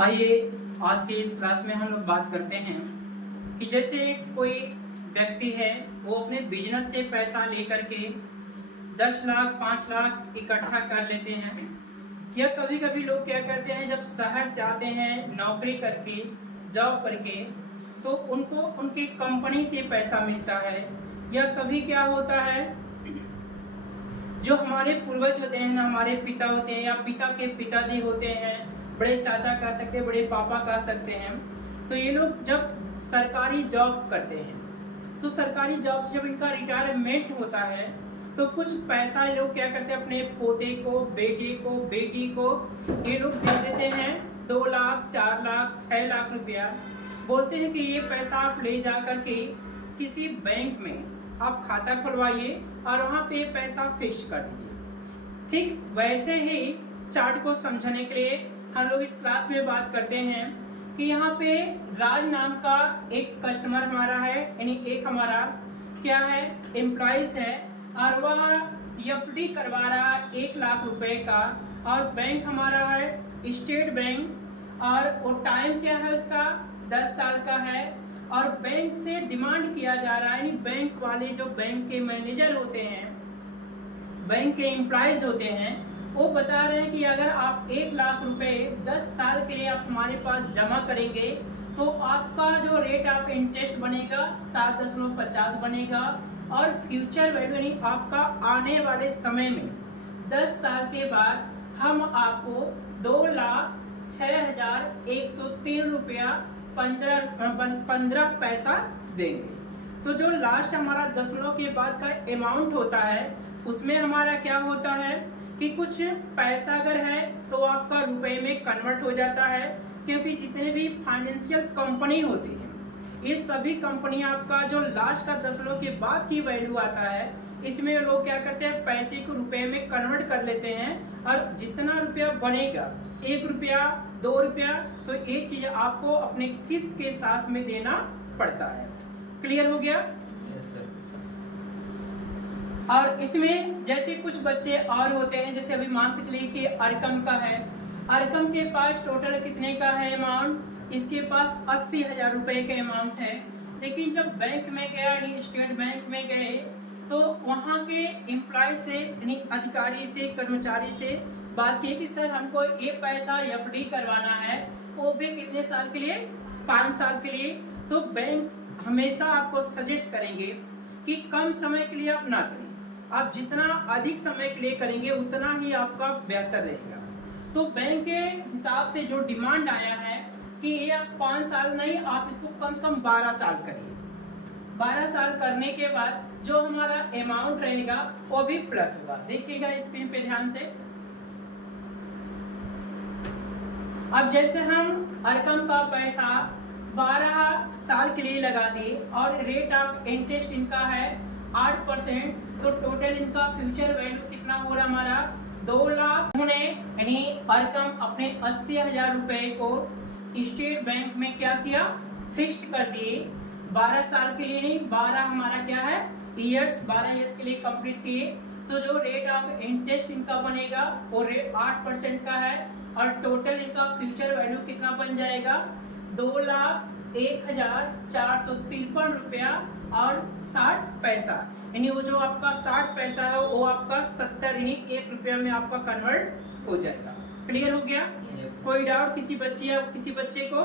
आइए आज के इस क्लास में हम लोग बात करते हैं कि जैसे कोई व्यक्ति है वो अपने बिजनेस से पैसा लेकर के 10 लाख 5 लाख इकट्ठा कर लेते हैं, या कभी कभी लोग क्या करते हैं जब शहर जाते हैं नौकरी करके जॉब करके तो उनको उनकी कंपनी से पैसा मिलता है। या कभी क्या होता है जो हमारे पूर्वज होते हैं ना, हमारे पिता होते हैं या पिता के पिताजी होते हैं, बड़े चाचा कह सकते हैं, बड़े पापा कह सकते हैं, तो ये लोग जब सरकारी जॉब करते हैं तो सरकारी जॉब से जब इनका रिटायरमेंट होता है तो कुछ पैसा ये लोग क्या करते हैं अपने पोते को, बेटे को, बेटी को ये लोग दे देते हैं 2 लाख 4 लाख 6 लाख रुपया। बोलते हैं कि ये पैसा आप ले जा करके किसी बैंक में आप खाता खुलवाइए और वहाँ पे पैसा फिक्स कर दीजिए। ठीक वैसे ही चार्ट को समझने के लिए हम लोग इस क्लास में बात करते हैं कि यहाँ पे राज नाम का एक कस्टमर हमारा है, यानी एक हमारा क्या है एम्प्लॉइज है, और वह एफडी करवा रहा है 1 लाख रुपए का, और बैंक हमारा है स्टेट बैंक, और वो टाइम क्या है उसका 10 साल का है, और बैंक से डिमांड किया जा रहा है, यानी बैंक वाले जो बैंक के मैनेजर होते हैं, बैंक के एम्प्लॉइज होते हैं, वो बता रहे हैं कि अगर आप 1 लाख रुपए 10 साल के लिए आप हमारे पास जमा करेंगे तो आपका जो रेट ऑफ इंटरेस्ट बनेगा 7.50 बनेगा, और फ्यूचर वैल्यू यानी आपका आने वाले समय में 10 साल के बाद हम आपको 2,06,103 रुपया 15 पैसा देंगे। तो जो लास्ट हमारा दशमलव के बाद का अमाउंट होता है उसमें हमारा क्या होता है कि कुछ पैसा अगर है तो आपका रुपए में कन्वर्ट हो जाता है, क्योंकि जितने भी फाइनेंशियल कंपनी होती है ये सभी कंपनी आपका जो लास्ट का दशमलव के बाद की वैल्यू आता है इसमें लोग क्या करते हैं पैसे को रुपए में कन्वर्ट कर लेते हैं, और जितना रुपया बनेगा 1 रुपया 2 रुपया तो ये चीज आपको अपने किस्त के साथ में देना पड़ता है। क्लियर हो गया? और इसमें जैसे कुछ बच्चे और होते हैं, जैसे अभी मान के चलिए कि अरकम का है, अरकम के पास टोटल कितने का है अमाउंट, इसके पास 80,000 रुपए के अमाउंट है, लेकिन जब बैंक में गया यानी स्टेट बैंक में गए तो वहाँ के एम्प्लॉय से यानी अधिकारी से कर्मचारी से बात की कि सर हमको ये पैसा एफडी करवाना है, वो भी कितने साल के लिए, 5 साल के लिए। तो बैंक हमेशा आपको सजेस्ट करेंगे कि कम समय के लिए आप ना करें, आप जितना अधिक समय के लिए करेंगे उतना ही आपका बेहतर रहेगा। तो बैंक के हिसाब से जो डिमांड आया है कि ये आप 5 साल नहीं, आप इसको कम से कम 12 साल करिए। 12 साल करने के बाद जो हमारा अमाउंट रहेगा वो भी प्लस होगा। देखिएगा स्क्रीन पे ध्यान से। अब जैसे हम अरकम का पैसा 12 साल के लिए लगा दिए और रेट ऑफ इंटरेस्ट इनका है 8%, तो टोटल इनका फ्यूचर वैल्यू कितना हो रहा हमारा 2 लाख। उन्होंने यानी अरकम अपने 80,000 रुपए को स्टेट बैंक में क्या किया, फिक्स्ड कर दिए 12 साल के लिए, नहीं 12 हमारा क्या है ईयर्स, 12 ईयर्स के लिए कंप्लीट किए। तो जो रेट ऑफ इंटरेस्ट इनका बनेगा वो रेट 8% का है, और टोटल इनका फ्यूचर वैल्यू कितना बन जाएगा 2,01,453 रुपया और 60 पैसा, यानी वो जो आपका 60 पैसा है वो आपका 70 यानी 1 रुपया में आपका कन्वर्ट हो जाएगा। क्लियर हो गया? कोई डाउट किसी बच्ची या किसी बच्चे को?